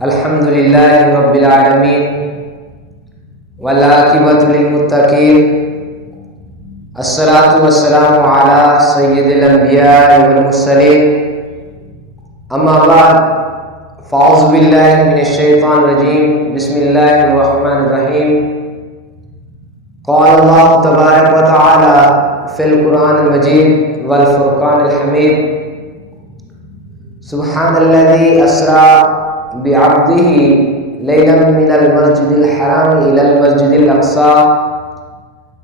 الحمد للہ رب العالمین والعاقبۃ للمتقین الصلاۃ والسلام علی سید الانبیاء والمرسلین اما بعد فاعوذ باللہ من الشیطان الرجیم بسم اللہ الرحمن الرحیم قال اللہ تبارک و تعالی فی القرآن المجید والفرقان الحمید سبحان الذی اسری بعبده ليلا من المسجد الحرام إلى المسجد الأقصى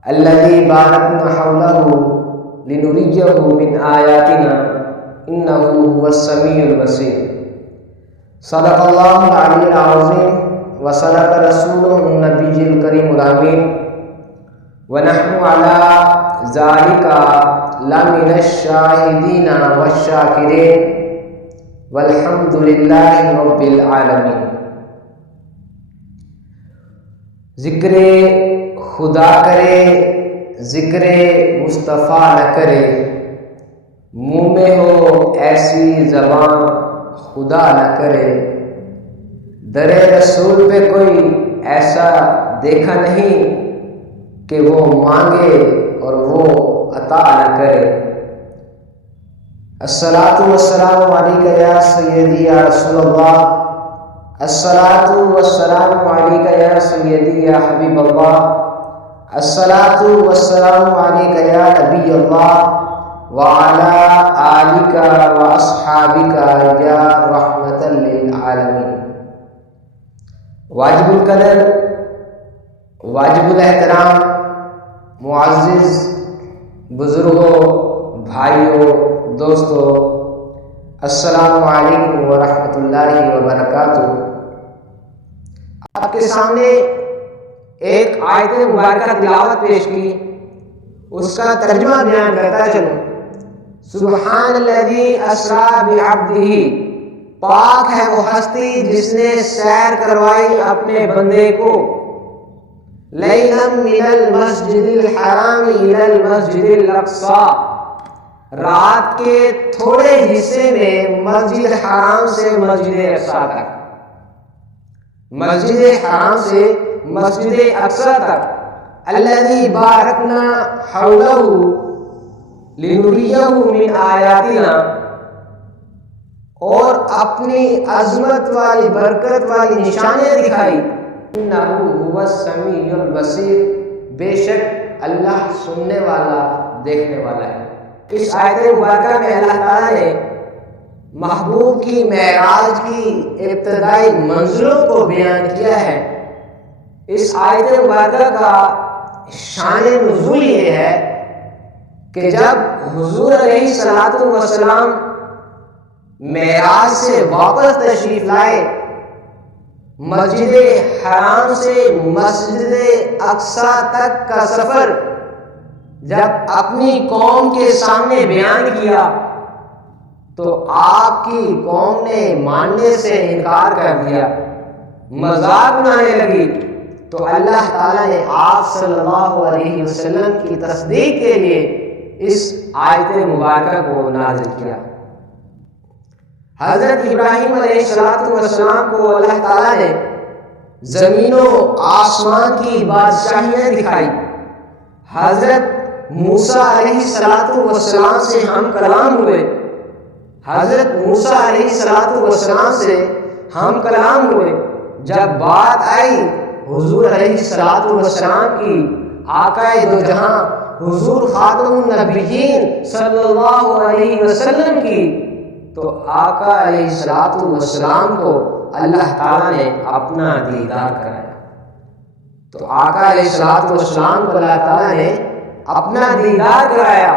الذي باركنا حوله لنريه من آياتنا إنه هو السميع البصير صدق الله العلي العظيم وصدق رسوله النبي الكريم الأمين ونحن على ذلك لمن الشاهدين والشاكرين والحمد للہ رب العالمین۔ ذکر خدا کرے ذکر مصطفیٰ نہ کرے، منہ میں ہو ایسی زبان خدا نہ کرے۔ در رسول پہ کوئی ایسا دیکھا نہیں کہ وہ مانگے اور وہ عطا نہ کرے۔ الصلاۃ والسلام علیک یا سیدی یا رسول اللہ، الصلاۃ والسلام علیک یا سیدی یا حبیب اللہ، الصلاۃ والسلام علیک یا نبی اللہ وعلی آلک واصحابک یا رحمۃ للعالمین۔ واجب القدر، واجب الاحترام، معزز بزرگوں، بھائیوں، دوستو، السلام علیکم ورحمۃ اللہ وبرکاتہ۔ آپ کے سامنے ایک آیت مبارکہ تلاوت پیش کی، اس کا ترجمہ بیان کرتا چلوں۔ سبحان الذی اسری بعبدہ، پاک ہے وہ ہستی جس نے سیر کروائی اپنے بندے کو، لیلا من المسجد الحرام الی المسجد الاقصی، رات کے تھوڑے حصے میں مسجد حرام سے مسجد اقصی تک، مسجد حرام سے مسجد اقصی تک، الذی بارکنا حولہ لنریہ من آیاتنا، اور اپنی عظمت والی برکت والی نشانیاں دکھائی، انہ هو السمیع البصیر، بے شک اللہ سننے والا دیکھنے والا ہے۔ اس آیت مبارکہ میں اللہ تعالیٰ نے محبوب کی معراج کی ابتدائی منزلوں کو بیان کیا ہے۔ اس آیت مبارکہ کا شان نزول یہ ہے کہ جب حضور علیہ الصلوۃ والسلام معراج سے واپس تشریف لائے، مسجد حرام سے مسجد اقصی تک کا سفر جب اپنی قوم کے سامنے بیان کیا تو آپ کی قوم نے ماننے سے انکار کر دیا، مذاق بنانے لگی، تو اللہ تعالیٰ نے آپ صلی اللہ علیہ وسلم کی تصدیق کے لیے اس آیت مبارکہ کو نازل کیا۔ حضرت ابراہیم علیہ السلام کو اللہ تعالیٰ نے زمین و آسمان کی بادشاہیاں دکھائی، حضرت موسیٰ علیہ السلام سے ہم کلام ہوئے، حضرت موسیٰ علیہ السلام سے ہم کلام ہوئے۔ جب بات آئی حضور علیہ السلام کی، آقا دو جہاں حضور خاتم النبیین صلی اللہ علیہ وسلم کی، تو آقا علیہ السلام کو اللہ تعالیٰ نے اپنا دیدار کرایا۔ تو آقا علیہ السلام کو اللہ تعالیٰ نے اپنا دیدار کرایا۔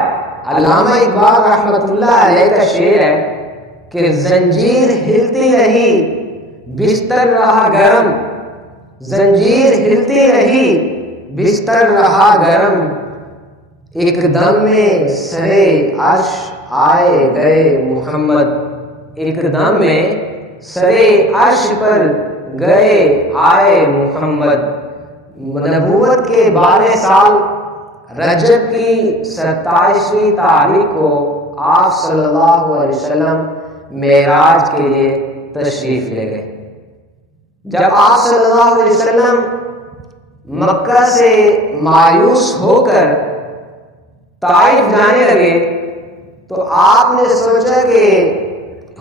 علامہ اقبال رحمۃ اللہ علیہ کا شعر ہے کہ زنجیر ہلتی رہی بستر رہا گرم، زنجیر ہلتی رہی بستر رہا گرم، ایک دم میں سرے عرش آئے گئے محمد، ایک دم میں سرے عرش پر گئے آئے محمد۔ نبوت کے 12 سال رجب کی 27ویں تاریخ کو آپ صلی اللہ علیہ وسلم معراج کے لیے تشریف لے گئے۔ جب آپ صلی اللہ علیہ وسلم مکہ سے مایوس ہو کر طائف جانے لگے تو آپ نے سوچا کہ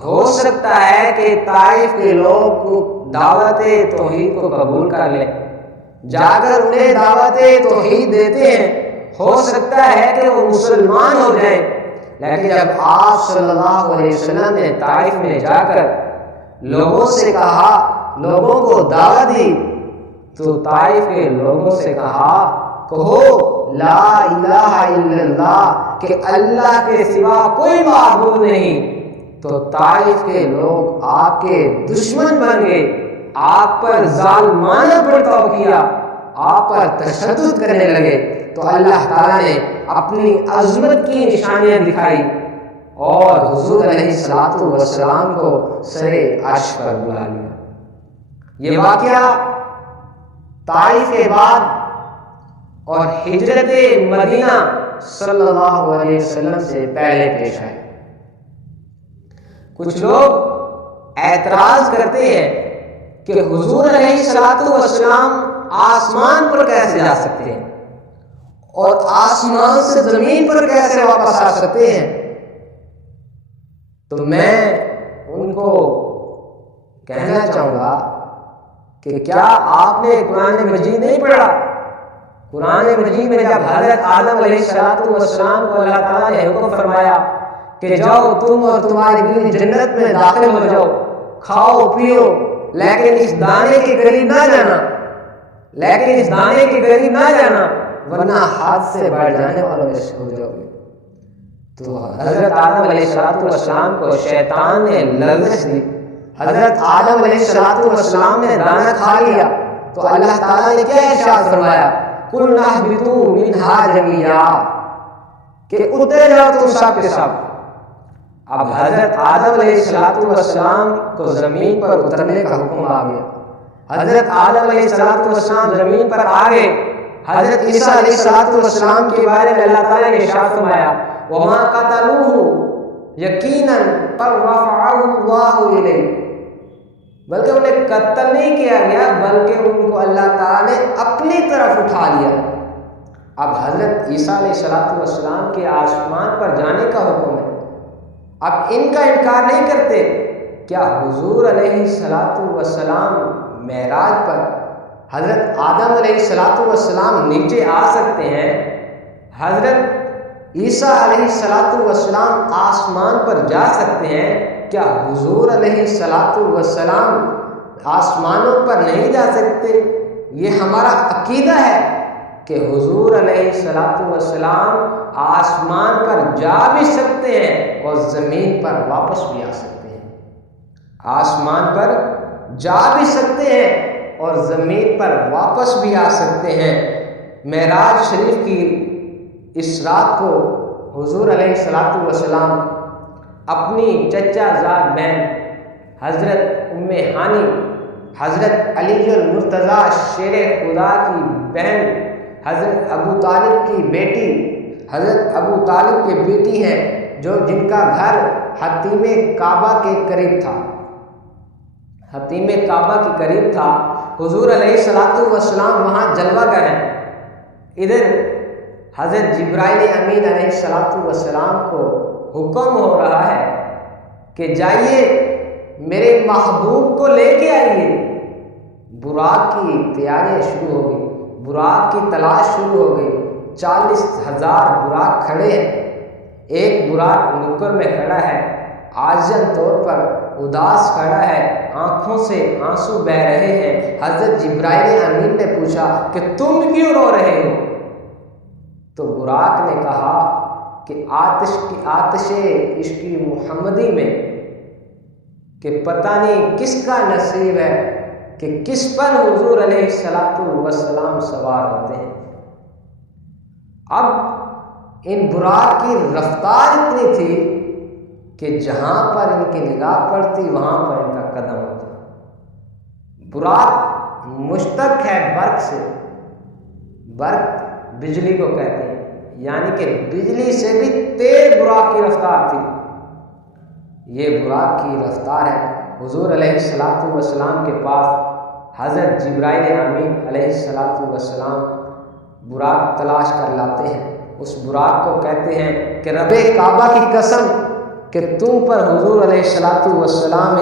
ہو سکتا ہے کہ طائف کے لوگ دعوت توحید کو قبول کر لیں، جا کر انہیں دعوت توحید دیتے ہیں، ہو سکتا ہے کہ وہ مسلمان ہو جائیں۔ لیکن جب آپ صلی اللہ علیہ وسلم نے طائف میں جا کر لوگوں سے کہا، لوگوں کو دعوت دی، تو طائف کے لوگوں سے کہا کہو لا الہ الا اللہ، کہ اللہ کے سوا کوئی معبود نہیں۔ تو طائف کے لوگ آپ کے دشمن بن گئے، آپ پر ظالمانہ برتاؤ کیا، آپ پر تشدد کرنے لگے۔ تو اللہ تعالیٰ نے اپنی عظمت کی نشانیاں دکھائی اور حضور علیہ الصلوۃ والسلام کو سر عرش پر بلا لیا۔ یہ واقعہ طائف کے بعد اور ہجرت مدینہ صلی اللہ علیہ وسلم سے پہلے پیش آئے۔ کچھ لوگ اعتراض کرتے ہیں کہ حضور علیہ الصلوۃ والسلام آسمان پر کیسے جا سکتے ہیں اور آسمان سے زمین پر کیسے واپس آ سکتے ہیں؟ تو میں ان کو کہنا چاہوں گا کہ کیا آپ نے قرآن مجید نہیں پڑھا؟ قرآن مجید میں جب حضرت آدم علیہ السلام کو اللہ تعالیٰ نے حکم فرمایا کہ جاؤ تم اور تمہاری بیوی جنت میں داخل ہو جاؤ، کھاؤ پیو، لیکن اس دانے کے قریب نہ جانا، لیکن اس دانے کے قریب نہ جانا ورنہ ہاتھ سے بڑھ جانے والوں میں سے ہو جاؤ گے۔ تو حضرت آدم علیہ السلام کو شیطان نے لغزش دی، حضرت آدم علیہ السلام نے دانا کھا لیا، تو اللہ تعالیٰ نے کیا ارشاد فرمایا؟ قُلْنَا اهْبِطُوا مِنْهَا جَمِيعًا، کہ اتر جاؤ تم سب کے سب۔ اب حضرت آدم علیہ السلام کو زمین پر اترنے کا حکم آ گیا۔ حضرت آدم علیہ السلام زمین پر آ گئے۔ حضرت عیسیٰ علیہ السلام کے بارے میں اللہ تعالیٰ نے ارشاد فرمایا وَمَا قَتَلُوهُ یقیناً پر رفعہ اللہ الیہ، بلکہ انہیں قتل نہیں کیا گیا بلکہ ان کو اللہ تعالیٰ نے اپنی طرف اٹھا لیا۔ اب حضرت عیسیٰ علیہ السلام کے آسمان پر جانے کا حکم ہے، اب ان کا انکار نہیں کرتے۔ کیا حضور علیہ السلام معراج پر حضرت آدم علیہ السلام نیچے آ سکتے ہیں؟ حضرت عیسیٰ علیہ السلام آسمان پر جا سکتے ہیں؟ کیا حضور علیہ السلام آسمانوں پر نہیں جا سکتے؟ یہ ہمارا عقیدہ ہے کہ حضور علیہ السلام آسمان پر جا بھی سکتے ہیں اور زمین پر واپس بھی آ سکتے ہیں، آسمان پر جا بھی سکتے ہیں اور زمین پر واپس بھی آ سکتے ہیں۔ معراج شریف کی اس رات کو حضور علیہ السلام اپنی چچا زاد بہن حضرت ام ہانی، حضرت علی المرتضیٰ شیر خدا کی بہن، حضرت ابو طالب کی بیٹی، حضرت ابو طالب کی بیٹی ہیں جن کا گھر حتیم کعبہ کے قریب تھا، حتیم کعبہ کے قریب تھا۔ حضور علیہ السلام وہاں جلوہ گر ہیں۔ ادھر حضرت جبرائیل امین علیہ السلام کو حکم ہو رہا ہے کہ جائیے میرے محبوب کو لے کے آئیے۔ براق کی تیاریاں شروع ہو گئی، براق کی تلاش شروع ہو گئی۔ 40,000 براق کھڑے ہیں، ایک براق نکر میں کھڑا ہے، عاجزانہ طور پر اداس کھڑا ہے، آنکھوں سے آنسو بہ رہے ہیں۔ حضرت جبرائیل امین نے پوچھا کہ تم کیوں رو رہے ہو؟ تو براق نے کہا کہ آتش عشق محمدی میں کہ پتہ نہیں کس کا نصیب ہے کہ کس پر حضور علیہ السلام سوار ہوتے ہیں۔ اب ان براق کی رفتار اتنی تھی کہ جہاں پر ان کی نگاہ پڑتی وہاں پر ان کا قدم ہوتا۔ براق مشتق ہے برق سے، برق بجلی کو کہتے ہیں، یعنی کہ بجلی سے بھی تیز براق کی رفتار تھی۔ یہ براق کی رفتار ہے۔ حضور علیہ السلام کے پاس حضرت جبرائیل امین علیہ السلام براق تلاش کر لاتے ہیں. اس براق کو کہتے ہیں کہ رب کعبہ کی قسم کہ تم پر حضور علیہ السلام